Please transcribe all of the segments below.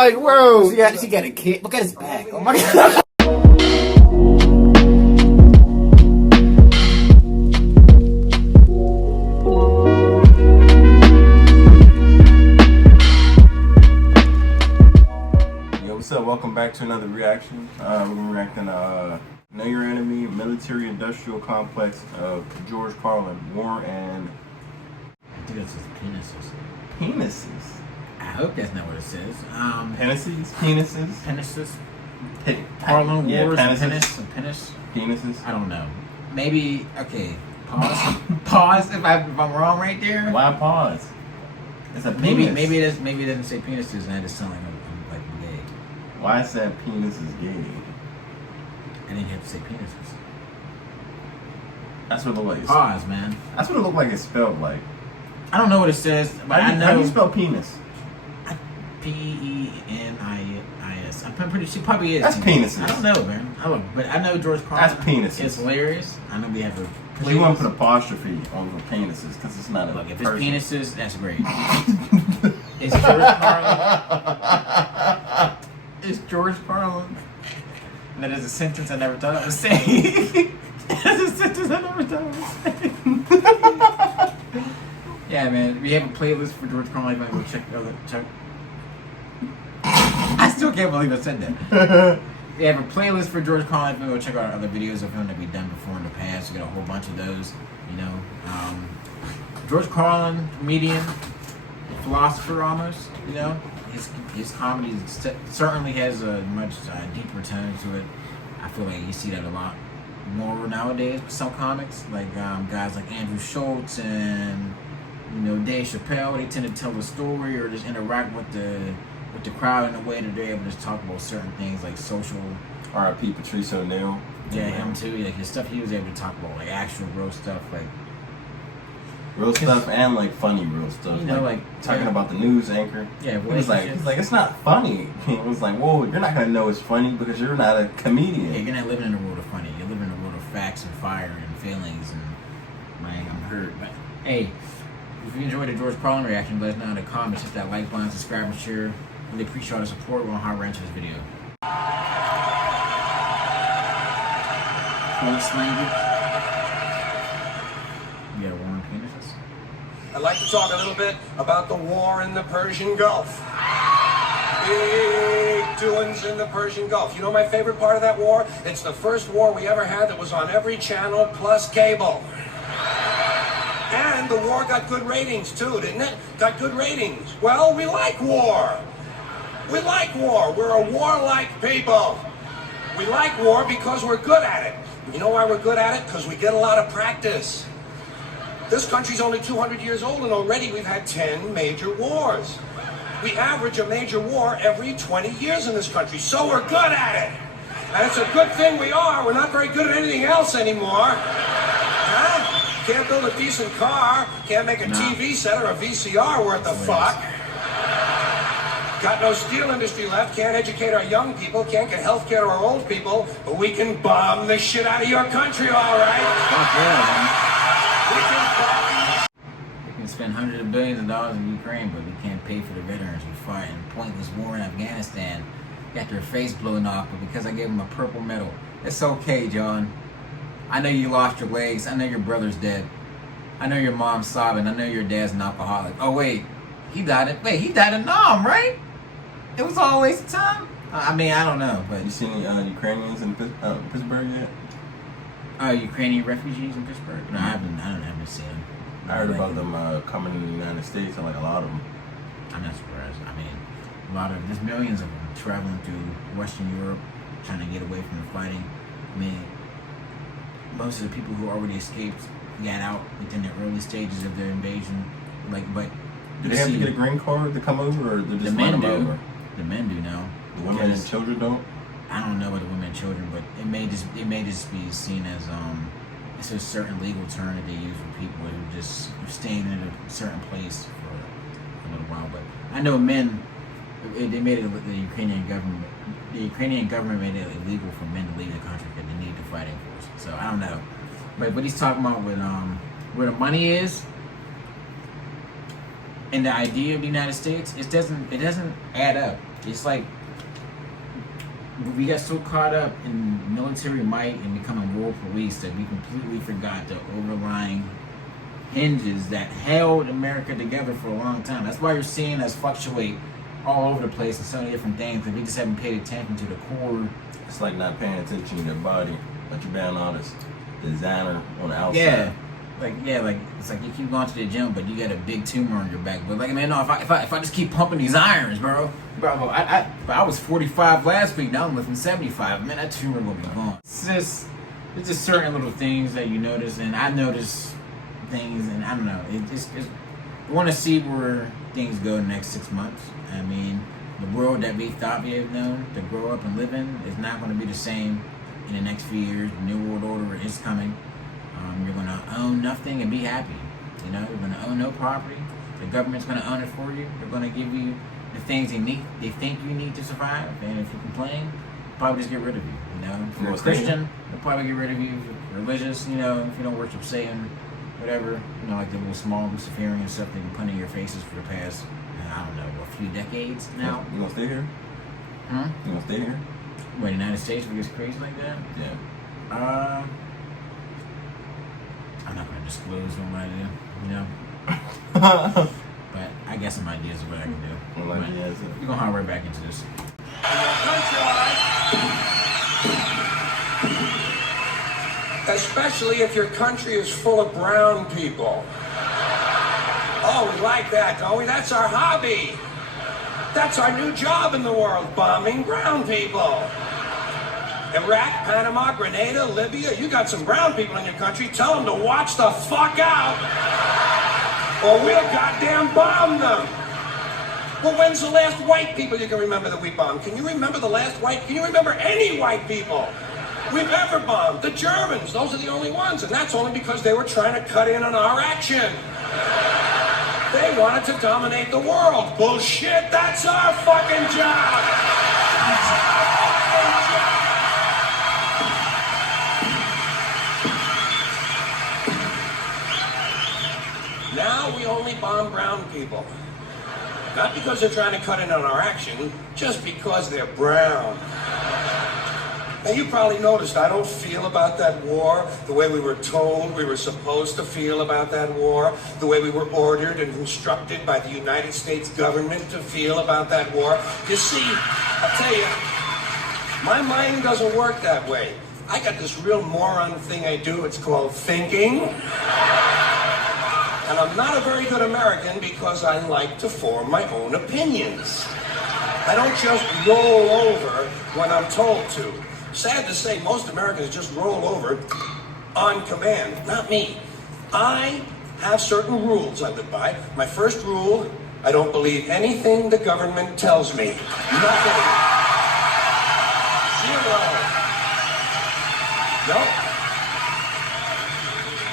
like, bro, yeah, she got a kid. Look at his back. Oh my god. What's up? Welcome back to another reaction. We're gonna be reacting to Know Your Enemy, Military-Industrial Complex of George Carlin, War and... I think that's just penises. Penises? I hope that's not what it says. Penises? Penises? Penises? Pe- Carlin yeah, Wars and penises. penis? Penises? I don't know. Maybe, okay, pause. Pause if I'm wrong right there. Why pause? It's a penis. Maybe it doesn't say penises and I just sound like I'm gay. Why is that penis is gay? I didn't have to say penises. That's what it looks like. Pause, man. That's what it looked like it's spelled like. I don't know what it says, but I know. How do you spell penis? P-E-N-I-S. I'm pretty sure she probably is. That's penises. I don't know, man. But I know George Carlin. That's penises. It's hilarious. I know we have a. Well, you want to put apostrophe on the penises because it's not a Look, if person. it's penises, that's great. It's George Carlin. It's George Carlin. And that is a sentence I never thought I would say. That's a sentence I never thought I would say. Yeah, man. We have a playlist for George Carlin. I'm going to go check. I still can't believe I said that. We have a playlist for George Carlin. If you go check out other videos of him that we've done before in the past, we got a whole bunch of those. You know, George Carlin, comedian, philosopher almost. You know, his comedy certainly has a much deeper tone to it. I feel like you see that a lot more nowadays with some comics, like guys like Andrew Schultz and Dave Chappelle. They tend to tell a story or just interact with the crowd in a way that they're able to just talk about certain things like social. R.I.P. Patrice O'Neal. Yeah, him too. Like his stuff, he was able to talk about like actual real stuff, like real stuff and like funny real stuff. Like talking about the news anchor. Yeah, he's like it's not funny. He was like, well, you're not gonna know it's funny because you're not a comedian. Yeah, you're not living in a world of funny. You're living in a world of facts and fire and feelings and man, I'm hurt. But hey, if you enjoyed the George Carlin reaction, let us know in the comments. Hit that like button, subscribe, and share. Really appreciate all the support. We're on hot ranch this video. Force language. You got a war on penises? I'd like to talk a little bit about the war in the Persian Gulf. Big doings in the Persian Gulf. You know my favorite part of that war? It's the first war we ever had that was on every channel plus cable. And the war got good ratings too, didn't it? Got good ratings. Well, we like war. We like war. We're a warlike people. We like war because we're good at it. You know why we're good at it? Because we get a lot of practice. This country's only 200 years old and already we've had 10 major wars. We average a major war every 20 years in this country, so we're good at it. And it's a good thing we are. We're not very good at anything else anymore. Huh? Can't build a decent car, can't make a TV set or a VCR worth a fuck. Got no steel industry left, can't educate our young people, can't get health care to our old people, but we can bomb the shit out of your country, all right? Fuck yeah, man. We can spend hundreds of billions of dollars in Ukraine, but we can't pay for the veterans who fought in a pointless war in Afghanistan. Got their face blown off, but because I gave them a purple medal. It's okay, John. I know you lost your legs. I know your brother's dead. I know your mom's sobbing. I know your dad's an alcoholic. Oh, wait. He died in Nam, right? It was all a waste of time? I mean, I don't know, but... You seen Ukrainians in Pittsburgh yet? Ukrainian refugees in Pittsburgh? No, I haven't seen them. I heard about them coming to the United States, and like a lot of them. I'm not surprised. I mean, there's millions of them traveling through Western Europe, trying to get away from the fighting. I mean, most of the people who already escaped got out within the early stages of the invasion. But do they have to get a green card to come over, or they're just running over? The men do now. The women and children don't. I don't know about the women and children, but it may just be seen as it's a certain legal term that they use for people who just are staying in a certain place for a little while. But I know men. They made it the Ukrainian government. The Ukrainian government made it illegal for men to leave the country because they need the fighting force. So I don't know. But what he's talking about with where the money is. And the idea of the United States, it doesn't add up. it's like we got so caught up in military might and becoming world police that we completely forgot the overlying hinges that held America together for a long time. That's why you're seeing us fluctuate all over the place and so many different things, and we just haven't paid attention to the core. It's like not paying attention to your body, like you're being honest. Designer on the outside. Like it's like you keep going to the gym, but you got a big tumor on your back. But like, man, no, if I just keep pumping these irons, bro, I was 45 last week. Now I'm lifting 75. Man, that tumor will be gone. It's just certain little things that you notice, and I notice things, and I don't know. I want to see where things go in the next 6 months. I mean, the world that we thought we had known to grow up and live in is not going to be the same in the next few years. The New World Order is coming. You're going to own nothing and be happy. You know, you're going to own no property. The government's going to own it for you. They're going to give you the things they think you need to survive. And if you complain, they'll probably just get rid of you. You know, if you're a Christian, they'll probably get rid of you. If you're religious, you know, if you don't worship Satan, whatever, you know, like the little small Luciferian stuff they've been putting in your faces for the past, I don't know, a few decades now. You gonna stay here? You gonna stay here? Where, the United States where it gets crazy like that? Yeah. I'm not going to disclose what I do, you know? But I got some ideas of what I can do. Well, We're going to hop right back into this. Especially if your country is full of brown people. Oh, we like that, don't we? That's our hobby. That's our new job in the world, bombing brown people. Iraq, Panama, Grenada, Libya, you got some brown people in your country, tell them to watch the fuck out, or we'll goddamn bomb them. Well, when's the last white people you can remember that we bombed? Can you remember can you remember any white people we've ever bombed? The Germans, those are the only ones, and that's only because they were trying to cut in on our action. They wanted to dominate the world. Bullshit, that's our fucking job. That's our fucking job. Now we only bomb brown people. Not because they're trying to cut in on our action, just because they're brown. Now you probably noticed I don't feel about that war the way we were told we were supposed to feel about that war, the way we were ordered and instructed by the United States government to feel about that war. You see, I'll tell you, my mind doesn't work that way. I got this real moron thing I do, it's called thinking. And I'm not a very good American because I like to form my own opinions. I don't just roll over when I'm told to. Sad to say, most Americans just roll over on command. Not me. I have certain rules I live by. My first rule, I don't believe anything the government tells me. Nothing. Zero. Nope.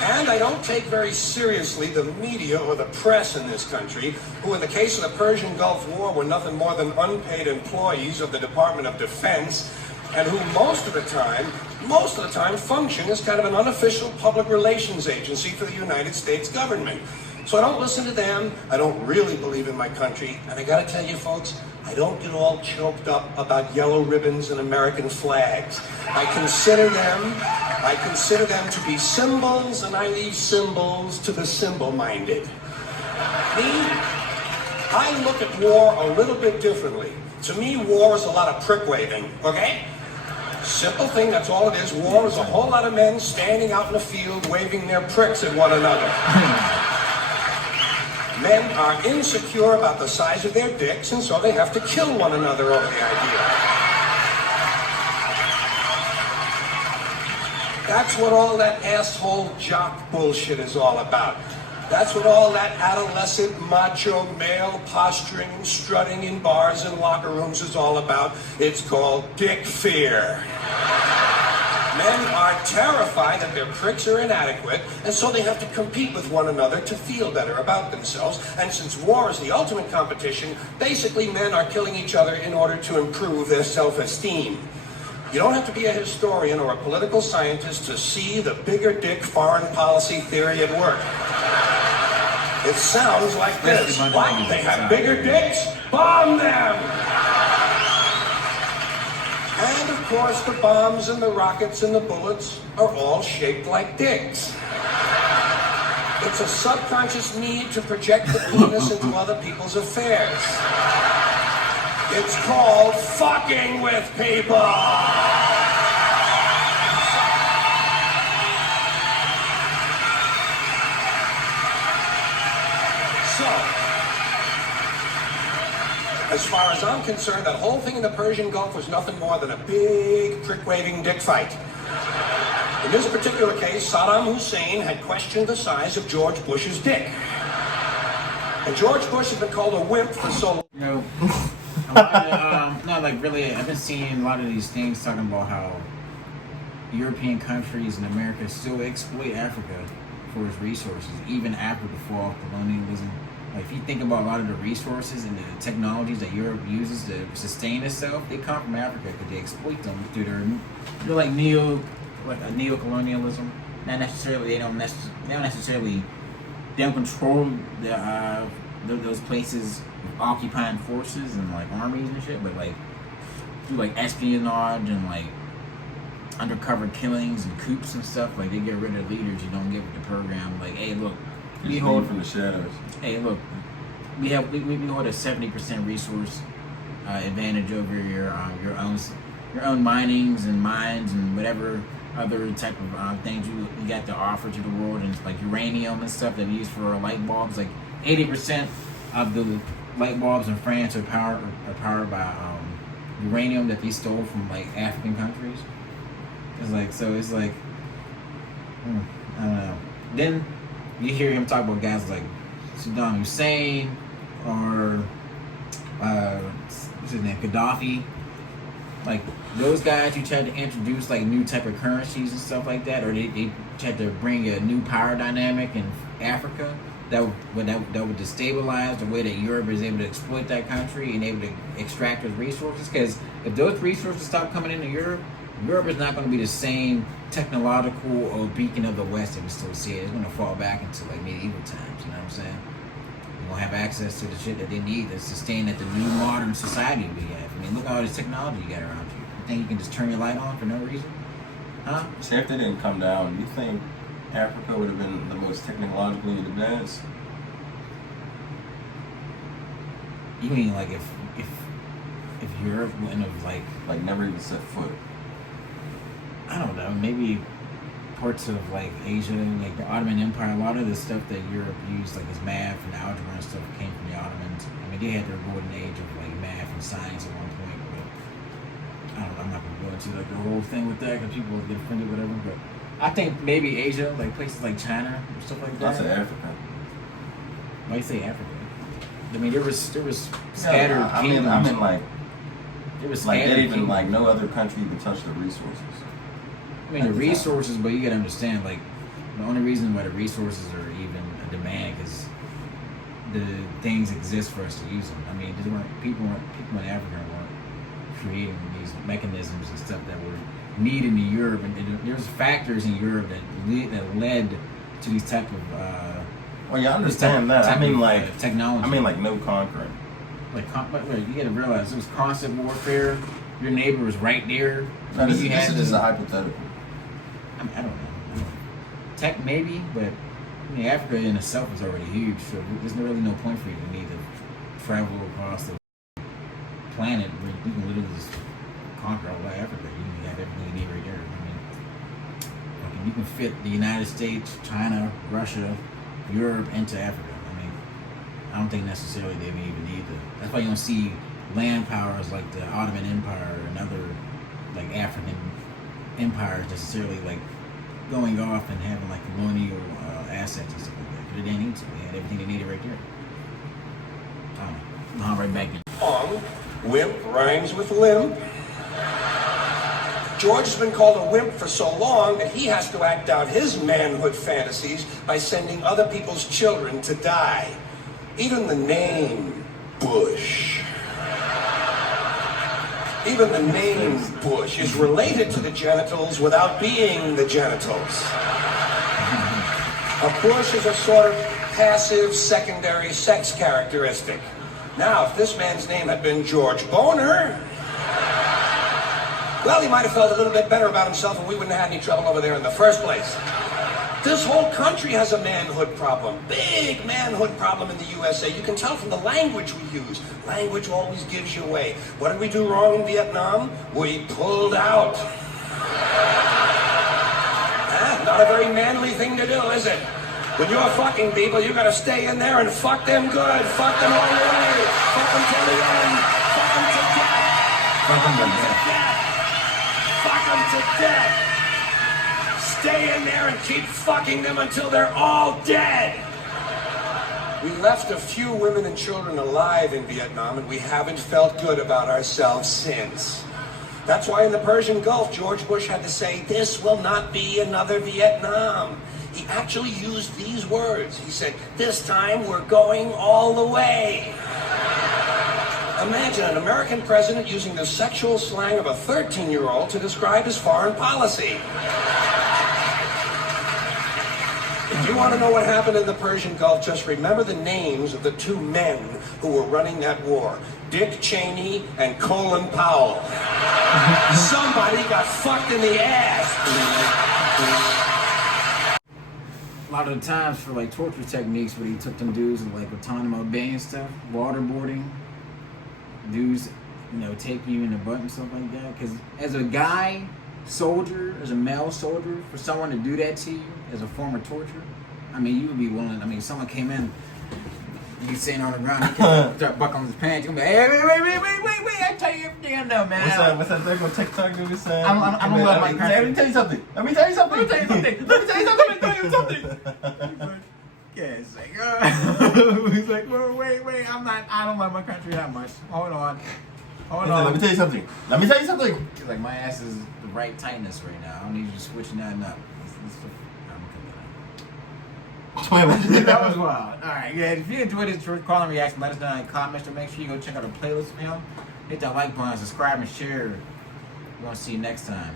And I don't take very seriously the media or the press in this country, who in the case of the Persian Gulf War were nothing more than unpaid employees of the Department of Defense, and who most of the time function as kind of an unofficial public relations agency for the United States government. So I don't listen to them, I don't really believe in my country, and I gotta tell you folks, I don't get all choked up about yellow ribbons and American flags. I consider them to be symbols, and I leave symbols to the symbol-minded. Me, I look at war a little bit differently. To me, war is a lot of prick-waving, okay? Simple thing, that's all it is. War is a whole lot of men standing out in the field waving their pricks at one another. Men are insecure about the size of their dicks, and so they have to kill one another over the idea. That's what all that asshole jock bullshit is all about. That's what all that adolescent macho male posturing and strutting in bars and locker rooms is all about. It's called dick fear. Men are terrified that their pricks are inadequate, and so they have to compete with one another to feel better about themselves. And since war is the ultimate competition, basically men are killing each other in order to improve their self-esteem. You don't have to be a historian or a political scientist to see the bigger dick foreign policy theory at work. It sounds like this. What? They have bigger dicks? Bomb them! course, the bombs and the rockets and the bullets are all shaped like dicks. It's a subconscious need to project the penis into other people's affairs. It's called fucking with people. So, as far as I'm concerned, that whole thing in the Persian Gulf was nothing more than a big prick-waving dick fight. In this particular case, Saddam Hussein had questioned the size of George Bush's dick. And George Bush has been called a wimp for so long. You know, a lot of, no, like really, I've been seeing a lot of these things talking about how European countries and America still exploit Africa for its resources, even after the fall of colonialism. Like if you think about a lot of the resources and the technologies that Europe uses to sustain itself, they come from Africa because they exploit them through they're like neo-colonialism. Not necessarily, they don't control those places with occupying forces and like armies and shit, but like through like espionage and like undercover killings and coups and stuff, like they get rid of leaders you don't get with the program. Like, hey, look, we hold from the shadows. Hey, look, we hold a 70% resource advantage over your own minings and mines and whatever other type of things you got to offer to the world, and like uranium and stuff that we use for our light bulbs. Like 80% of the light bulbs in France are powered by uranium that they stole from like African countries. It's like, so it's like, I don't know. Then you hear him talk about guys like Saddam Hussein or what's his name, Gaddafi. Like those guys who tried to introduce like new type of currencies and stuff like that, or they tried to bring a new power dynamic in Africa that would destabilize the way that Europe is able to exploit that country and able to extract those resources. Because if those resources stop coming into Europe, Europe is not going to be the same technological or beacon of the West that we still see it. It's going to fall back into like medieval times, you know what I'm saying? They won't have access to the shit that they need to sustain at the new modern society we have. I mean, look at all this technology you got around you. You think you can just turn your light on for no reason? Huh? See, if they didn't come down, do you think Africa would have been the most technologically advanced? You mean like if Europe wouldn't have like never even set foot? I don't know, maybe parts of like Asia, like the Ottoman Empire, a lot of the stuff that Europe used, like as math and algebra and stuff, came from the Ottomans. I mean, they had their golden age of like math and science at one point, but I don't know, I'm not gonna go into like the whole thing with that because people will get offended, whatever. But I think maybe Asia, like places like China or stuff like that. I said Africa. Why you say Africa? I mean, there was scattered kingdoms. I mean like there was like scattered that even kingdoms. like no other country even touched the resources. I mean, the resources, but you gotta understand, like, the only reason why the resources are even a demand is the things exist for us to use them. I mean, people in Africa weren't creating these mechanisms and stuff that were needed in Europe, and there's factors in Europe that led to these type of Well, yeah, I understand that. I mean, like technology. I mean, like no conquering. But you gotta realize it was constant warfare. Your neighbor was right there. No, this is just a hypothetical. I mean, I don't know. Tech maybe, but I mean, Africa in itself is already huge, so there's really no point for you to need to travel across the planet where you can literally just conquer all of Africa. You can have everything you need right there. I mean, you can fit the United States, China, Russia, Europe into Africa. I mean, I don't think necessarily they even need to. That's why you don't see land powers like the Ottoman Empire and other like African empires necessarily like going off and having like colonial assets and stuff like that. But they didn't need to. They had everything they needed right there. I'll right back in. Wimp rhymes with limp. George has been called a wimp for so long that he has to act out his manhood fantasies by sending other people's children to die. Even the name Bush. Even the name Bush is related to the genitals without being the genitals. A bush is a sort of passive secondary sex characteristic. Now, if this man's name had been George Boner, Well, he might have felt a little bit better about himself and we wouldn't have had any trouble over there in the first place. This whole country has a manhood problem. Big manhood problem in the USA. You can tell from the language we use. Language always gives you away. What did we do wrong in Vietnam? We pulled out. Not a very manly thing to do, is it? When you're fucking people, you gotta stay in there and fuck them good. Fuck them all the way. Fuck them till the end. Fuck them to death. Fuck them to death. Fuck them to death. Stay in there and keep fucking them until they're all dead. We left a few women and children alive in Vietnam, and we haven't felt good about ourselves since. That's why in the Persian Gulf, George Bush had to say, this will not be another Vietnam. He actually used these words. He said, this time we're going all the way. Imagine an American president using the sexual slang of a 13-year-old to describe his foreign policy. If you want to know what happened in the Persian Gulf, just remember the names of the two men who were running that war. Dick Cheney and Colin Powell. Somebody got fucked in the ass. A lot of the times for like torture techniques where he took them dudes in like Guantanamo Bay and stuff, waterboarding, dudes, you know, take you in the butt and stuff like that. Because as a guy, soldier, as a male soldier, for someone to do that to you as a form of torture, I mean, you would be willing. I mean, if someone came in, you sitting on the ground, he could start buckling his pants. You're gonna be like, hey, wait, I tell you everything I know, man. What's that thing on TikTok dude was saying? I don't love my country. Let me tell you something. Yeah, it's like, he's like, well, wait, I don't love my country that much. Hold on. Let me tell you something. He's like, my ass is the right tightness right now. I don't need you to switch nothing up. That was wild. Alright, yeah, if you enjoyed this George Carlin reaction, let us know in the comments. Make sure you go check out the playlist for him. Hit that like button, subscribe, and share. We want to see you next time.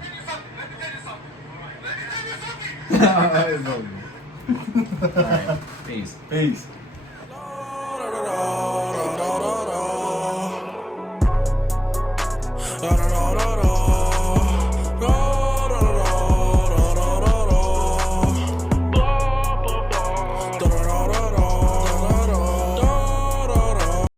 Alright, peace.